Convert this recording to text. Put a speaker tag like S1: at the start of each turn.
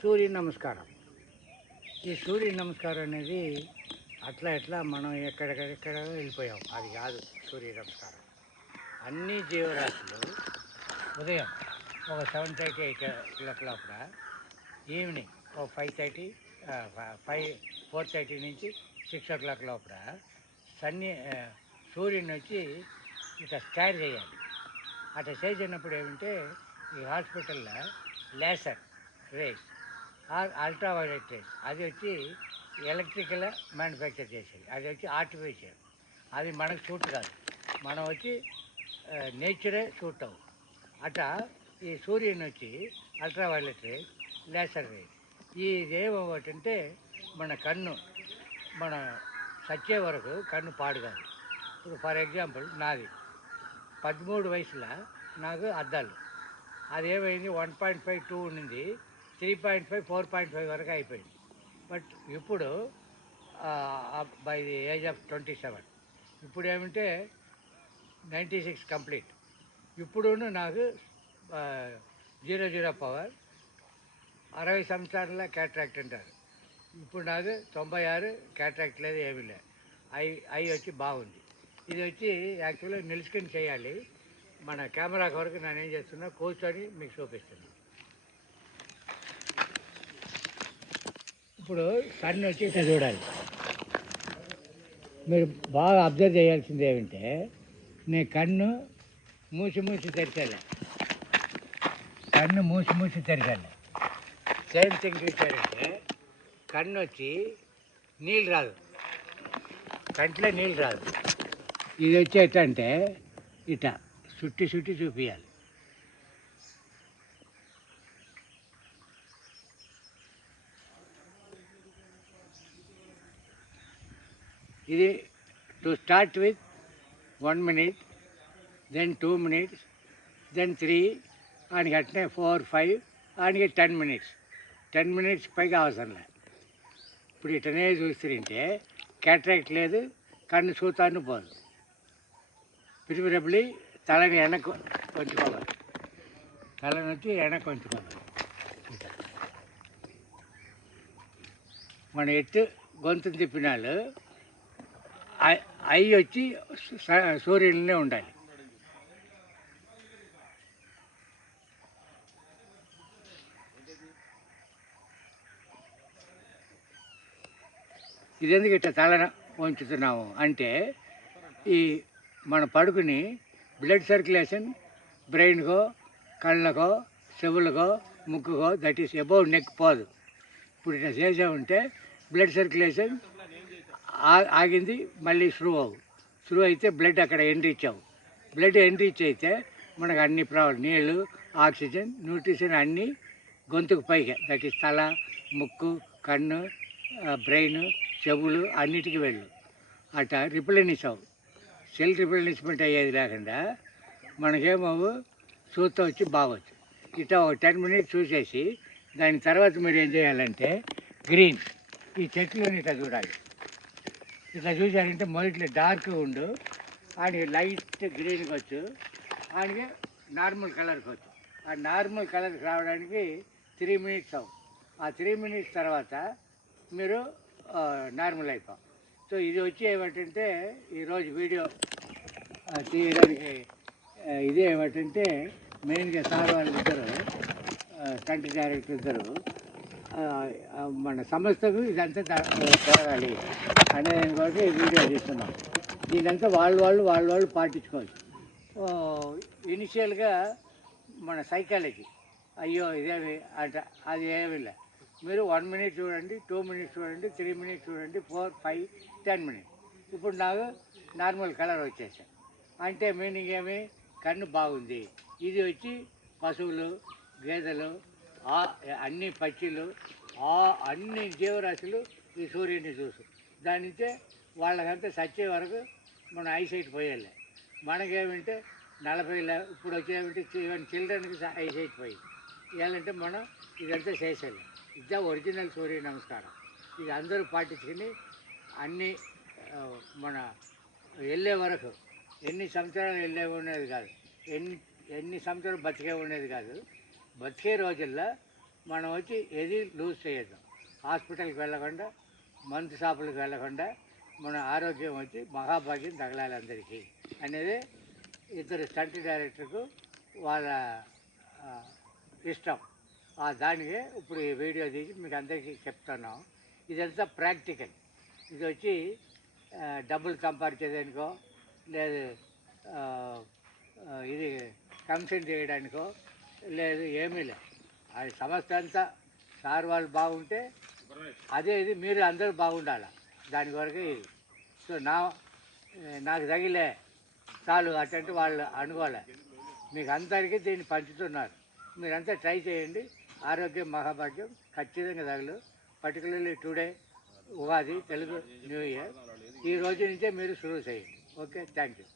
S1: సూర్య నమస్కారం. ఈ సూర్య నమస్కారం అనేది అట్లా ఎట్లా మనం ఎక్కడెక్కడ వెళ్ళిపోయాం. అది కాదు సూర్య నమస్కారం. అన్ని జీవరాశులు ఉదయం ఒక సెవెన్ థర్టీ ఎయిట్ క్లాక్ లోపల ఈవినింగ్ ఒక five thirty five four thirty నుంచి సిక్స్ ఓ క్లాక్ లోపల సన్ని సూర్యుని వచ్చి ఇట్లా స్టార్ చేయాలి. అట్లా చేసినప్పుడు ఏమంటే ఈ హాస్పిటల్లో laser rays ultraviolet rays అది వచ్చి ఎలక్ట్రికల్ మ్యానుఫ్యాక్చర్ చేసేది. అది వచ్చి ఆర్టిఫిషియల్ అది మనకు సూట్ కాదు. మనం వచ్చి నేచరే సూట్ అవ్వు అట ఈ సూర్యుని వచ్చి ultraviolet rays laser rays ఈ మన కన్ను మన సచ్చే వరకు కన్ను పాడు కాదు. ఇప్పుడు ఫర్ ఎగ్జాంపుల్ నాది. పదమూడు వయసులో నాకు అద్దాలు. అది ఏమైంది? వన్ పాయింట్ ఫైవ్ టూ ఉండింది. Three point five four point five వరకు అయిపోయింది. బట్ ఇప్పుడు by the age of twenty seven ఇప్పుడు ఏమంటే నైంటీ సిక్స్ కంప్లీట్ ఇప్పుడు నాకు జీరో జీరో పవర్ అరవై సంవత్సరాల క్యాట్రాక్ట్ అంటారు. ఇప్పుడు నాకు తొంభై ఆరు క్యాట్రాక్ట్ లేదు ఏమీ లేదు. ఐ ఐ వచ్చి బాగుంది. ఇది వచ్చి యాక్చువల్గా నిలుచుకొని చేయాలి. మన కెమెరా వరకు నేను ఏం చేస్తున్నా కూర్చొని మీకు చూపిస్తున్నాను ఇప్పుడు సన్ వచ్చి చూడాలి. మీరు బాగా అబ్జర్వ్ చేయాల్సింది ఏమంటే నేను కన్ను మూసి మూసి తెరిచాలి. కన్ను మూసి మూసి తెరిచాలి. సేమ్ థింగ్ చూసారంటే కన్ను వచ్చి నీళ్ళు రాదు. కంట్లో నీళ్ళు రాదు. ఇది వచ్చి ఎట్లా అంటే ఇట చుట్టి చుట్టి చూపించాలి ఇది to start with one minute then two minutes then three ఆయనకి అట్నే ఫోర్ ఫైవ్ ఆయనకి టెన్ మినిట్స్ టెన్ మినిట్స్ పైగా అవసరం లేదు ఇప్పుడు ఇటనే చూస్తుంటే క్యాట్రాక్ట్ లేదు కన్ను చూతాను పోదు ప్రిఫరబుల్లీ తలని వెనక్కు కొంచుకోవాలి తలని వచ్చి వెనక్కి కొంచుకోవాలి మన ఎత్తు గొంతు తిప్పినాలు ఐ- వచ్చి స- సూర్యునినే ఉండాలి. ఇదెందుకు ఇట్లా తల వంచుతున్నాము అంటే ఈ మన పడుకుని బ్లడ్ సర్క్యులేషన్ బ్రెయిన్కో కళ్ళకో చెవులకో ముక్కుకో దట్ ఈస్ అబౌవ్ నెక్ పోదు. ఇప్పుడు ఇట్లా చేసామంటే బ్లడ్ సర్క్యులేషన్ ఆగింది మళ్ళీ స్రూ అవు స్రూ అయితే బ్లడ్ అక్కడ ఎండ్రీచ్ అవు బ్లడ్ ఎండ్రీచ్ అయితే మనకు అన్ని ప్రాబ్లం నీళ్ళు ఆక్సిజన్ న్యూట్రిషన్ అన్నీ గొంతుకు పైగా దట్ ఈస్ తల ముక్కు కన్ను బ్రెయిన్ చెవులు అన్నిటికీ వెళ్ళు. అట రిప్లెనిష్ అవు సెల్ రిప్లెనిష్మెంట్ అయ్యేది లేకుండా మనకేమవు చూస్తా వచ్చి బాగొచ్చు. ఇట్లా ఒక టెన్ మినిట్స్ చూసేసి దాని తర్వాత మీరు ఏం చేయాలంటే గ్రీన్ ఈ చెట్లను ఇట్లా చూడాలి. ఇట్లా చూసారంటే మొదట్లో డార్క్ ఉండు ఆయనకి లైట్ గ్రీన్కి వచ్చు ఆయనకి నార్మల్ కలర్కి వచ్చు. ఆ నార్మల్ కలర్కి రావడానికి త్రీ మినిట్స్ అవు. ఆ త్రీ మినిట్స్ తర్వాత మీరు నార్మల్ అయిపోవు. సో ఇది వచ్చి ఏమిటంటే ఈరోజు వీడియో తీయడానికి ఇది ఏమిటంటే మెయిన్గా సార్ వాళ్ళిద్దరు కంటి డైరెక్టర్ ఇద్దరు. మన సంస్థకు ఇదంతా ద- జరగాలి అనే కాబట్టి వీడియో చేస్తున్నాం. దీనంతా వాళ్ళు వాళ్ళు వాళ్ళు వాళ్ళు పాటించుకోవచ్చు ఇనిషియల్గా మన సైకాలజీ. అయ్యో ఇదేమి అంట అది ఏమిలే మీరు వన్ మినిట్ చూడండి టూ మినిట్స్ చూడండి త్రీ మినిట్స్ చూడండి ఫోర్ ఫైవ్ టెన్ మినిట్స్. ఇప్పుడు నాకు నార్మల్ కలర్ వచ్చేసాను అంటే మీనింగ్ ఏమి? కన్ను బాగుంది. ఇది వచ్చి పశువులు గేదెలు ఆ అన్ని పక్షులు ఆ అన్ని జీవరాశులు ఈ సూర్యుడిని చూసు. దాని నుంచే వాళ్ళకంతా సచ్చే వరకు మన ఐసైట్ పోయాలి. మనకేమంటే నలభై ఇప్పుడు వచ్చేమంటే ఈవెన్ చిల్డ్రన్కి ఐసైట్ పోయి. ఇవ్వాలంటే మనం ఇదంతా చేసేయాలి. ఇదే ఒరిజినల్ సూర్య నమస్కారం. ఇది అందరూ పాటించుకుని అన్ని మన వెళ్ళే వరకు ఎన్ని సంవత్సరాలు వెళ్ళే ఉండేది కాదు. ఎన్ని ఎన్ని సంవత్సరాలు బతికే ఉండేది కాదు. బతికే రోజుల్లో మనం వచ్చి ఏది లూజ్ చేయొద్దాం. హాస్పిటల్కి వెళ్ళకుండా మందు షాపులకు వెళ్ళకుండా మన ఆరోగ్యం వచ్చి మహాభాగ్యం తగలాలి అందరికీ అనేది ఇద్దరు స్టంట్ డైరెక్టర్కు వాళ్ళ ఇష్టం. ఆ దానికే ఇప్పుడు ఈ వీడియో తీసి మీకు అందరికీ చెప్తున్నాం. ఇదంతా ప్రాక్టికల్ ఇది వచ్చి డబ్బులు సంపాదించేదానికో లేదు ఇది కమిషన్ చేయడానికో లేదు ఏమీ లేదు. అది సంస్థ అంతా సార్ వాళ్ళు బాగుంటే అదే ఇది మీరు అందరూ బాగుండాలి. దాని కొరకు ఇది. సో నా నాకు తగిలే చాలు అటంటే వాళ్ళు అనుకోలే మీకు అందరికీ దీన్ని పంచుతున్నారు. మీరంతా ట్రై చేయండి. ఆరోగ్యం మహాభాగ్యం ఖచ్చితంగా తగలు. Particularly today Ugadi Telugu new year. ఈ రోజు నుంచే మీరు షురూ చేయండి. Okay thank you.